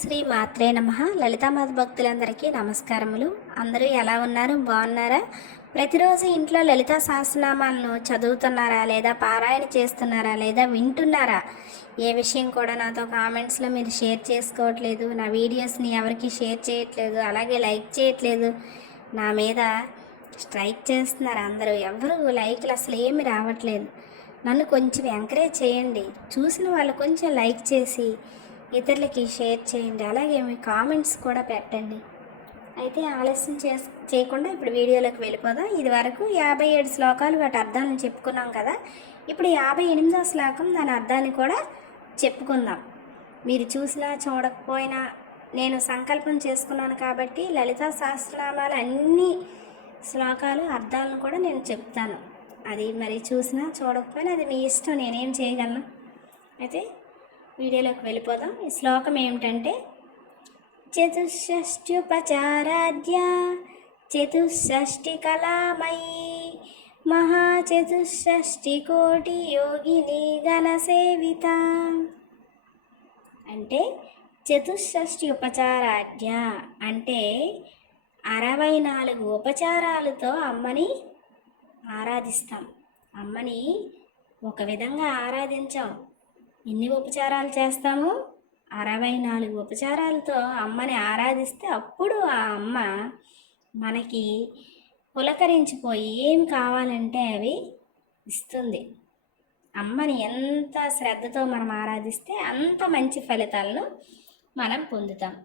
శ్రీ మాత్రే నమ. లలితామాత భక్తులందరికీ నమస్కారములు. అందరూ ఎలా ఉన్నారు? బాగున్నారా? ప్రతిరోజు ఇంట్లో లలితా సహస్రనామాలను చదువుతున్నారా? లేదా పారాయణ చేస్తున్నారా? లేదా వింటున్నారా? ఏ విషయం కూడా నాతో కామెంట్స్లో మీరు షేర్ చేసుకోవట్లేదు. నా వీడియోస్ని ఎవరికి షేర్ చేయట్లేదు. అలాగే లైక్ చేయట్లేదు. నా మీద స్ట్రైక్ చేస్తున్నారు అందరూ. ఎవరు లైక్లు అసలు ఏమి రావట్లేదు. నన్ను కొంచెం ఎంకరేజ్ చేయండి. చూసిన వాళ్ళు కొంచెం లైక్ చేసి ఇతరులకి షేర్ చేయండి. అలాగే మీ కామెంట్స్ కూడా పెట్టండి. అయితే ఆలస్యం చే చేయకుండా ఇప్పుడు వీడియోలోకి వెళ్ళిపోదాం. ఇది వరకు యాభై ఏడు శ్లోకాలు వాటి అర్థాలను చెప్పుకున్నాం కదా. ఇప్పుడు యాభై ఎనిమిదో శ్లోకం దాని అర్థాన్ని కూడా చెప్పుకుందాం. మీరు చూసినా చూడకపోయినా నేను సంకల్పం చేసుకున్నాను కాబట్టి లలితా సహస్రనామాలు అన్ని శ్లోకాలు అర్థాలను కూడా నేను చెప్తాను. అది మరి చూసినా చూడకపోయినా అది మీ ఇష్టం. నేనేం చేయగలను? అయితే వీడియోలోకి వెళ్ళిపోదాం. ఈ శ్లోకం ఏమిటంటే చతుషష్ట్యుపచారాధ్య చతుషష్టి కళామయీ మహాచతుషష్టి కోటి యోగిని గణసేవిత అంటే చతుషష్టి ఉపచారాధ్య అంటే అరవై నాలుగు ఉపచారాలతో అమ్మని ఆరాధిస్తాం. అమ్మని ఒక విధంగా ఆరాధించాం. ఎన్ని ఉపచారాలు చేస్తాము? అరవై నాలుగు ఉపచారాలతో అమ్మని ఆరాధిస్తే అప్పుడు ఆ అమ్మ మనకి పులకరించిపోయి ఏం కావాలంటే అవి ఇస్తుంది. అమ్మని ఎంత శ్రద్ధతో మనం ఆరాధిస్తే అంత మంచి ఫలితాలను మనం పొందుతాం.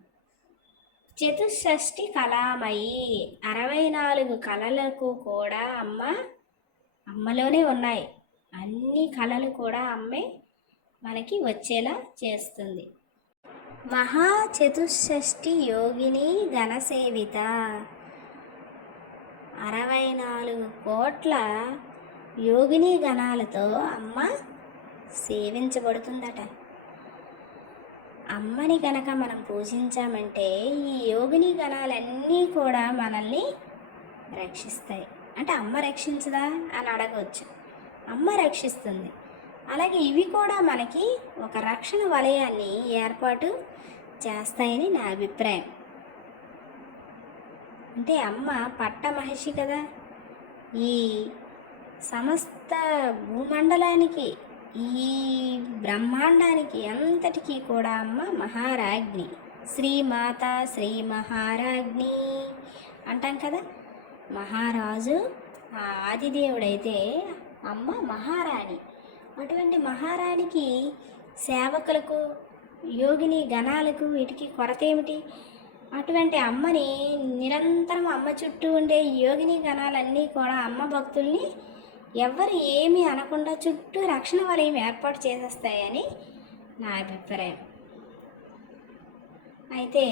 చతుషష్ఠి కళామయి. అరవై నాలుగు కళలకు కూడా అమ్మ అమ్మలోనే ఉన్నాయి. అన్ని కళలు కూడా అమ్మే మనకి వచ్చేలా చేస్తుంది. మహాచతుషష్ఠి యోగిని ఘనసేవిత. అరవై నాలుగు కోట్ల యోగిని గణాలతో అమ్మ సేవించబడుతుందట. అమ్మని కనుక మనం పూజించామంటే ఈ యోగిని గణాలన్నీ కూడా మనల్ని రక్షిస్తాయి. అంటే అమ్మ రక్షించదా అని అడగవచ్చు అమ్మ రక్షిస్తుంది. అలాగే ఇవి కూడా మనకి ఒక రక్షణ వలయాన్ని ఏర్పాటు చేస్తాయని నా అభిప్రాయం. అంటే అమ్మ పట్ట మహర్షి కదా. ఈ సమస్త భూమండలానికి ఈ బ్రహ్మాండానికి అంతటికీ కూడా అమ్మ మహారాజ్ఞి. శ్రీమాత శ్రీ మహారాజ్ఞి అంటాం కదా. మహారాజు ఆ ఆదిదేవుడైతే అమ్మ మహారాణి. అటువంటి మహారాణికి సేవకులకు యోగిని గణాలకు వీటికి కొరత ఏమిటి? అటువంటి అమ్మని నిరంతరం అమ్మ చుట్టూ ఉండే యోగిని గణాలన్నీ కూడా అమ్మ భక్తుల్ని ఎవరు ఏమీ అనకుండా చుట్టూ రక్షణ వలయం ఏర్పాటు చేసేస్తాయని నా అభిప్రాయం. అయితే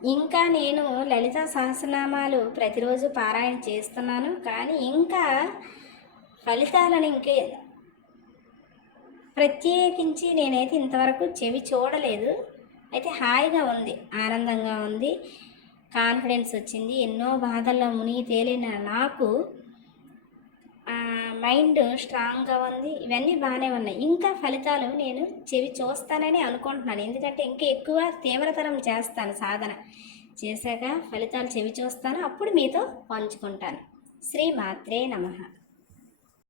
ఇంకా నేను లలిత సహస్రనామాలు ప్రతిరోజు పారాయణ చేస్తున్నాను. కానీ ఇంకా ఫలితాలను ఇంకే ప్రత్యేకించి నేనైతే ఇంతవరకు చెవి చూడలేదు. అయితే హాయిగా ఉంది ఆనందంగా ఉంది. కాన్ఫిడెన్స్ వచ్చింది ఎన్నో బాధల్లో మునిగి తేలిన నాకు మైండ్ స్ట్రాంగ్గా ఉంది. ఇవన్నీ బాగానే ఉన్నాయి. ఇంకా ఫలితాలు నేను చెవి చూస్తానని అనుకుంటున్నాను. ఎందుకంటే ఇంకా ఎక్కువ తీవ్రతరం చేస్తాను సాధన చేశాక ఫలితాలు చెవి చూస్తాను అప్పుడు మీతో పంచుకుంటాను. శ్రీ మాత్రే నమః.